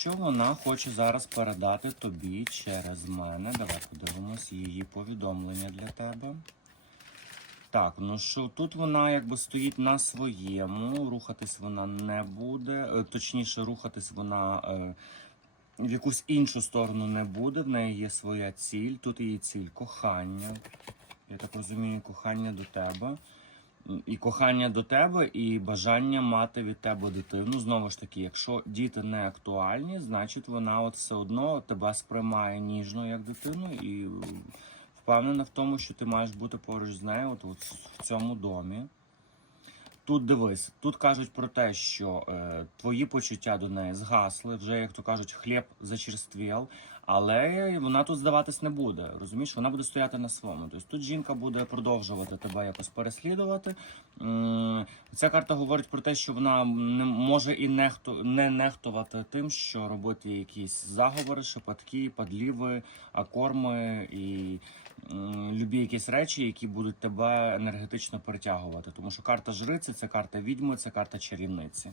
що вона хоче зараз передати тобі через мене. Давай подивимось її повідомлення для тебе. Так, ну що тут вона якби стоїть на своєму, рухатись вона не буде. е, Точніше, рухатись вона е, в якусь іншу сторону не буде. В неї є своя ціль. Тут її ціль кохання. Я так розумію, кохання до тебе. І кохання до тебе, і бажання мати від тебе дитину. Знову ж таки, якщо діти не актуальні, значить вона от все одно тебе сприймає ніжно як дитину і впевнена в тому, що ти маєш бути поруч з нею от, от в цьому домі. Тут дивись, тут кажуть про те, що е, твої почуття до неї згасли, вже, як то кажуть, хліб зачерствіл, але вона тут здаватись не буде. Розумієш, вона буде стояти на своєму. Тобто тут жінка буде продовжувати тебе якось переслідувати. М, Ця карта говорить про те, що вона не може і нехто не нехтувати тим, що робити якісь заговори, шепотки, подліви, акорми і любі якісь речі, які будуть тебе енергетично притягувати. Тому що карта жриці це карта відьми, це карта чарівниці.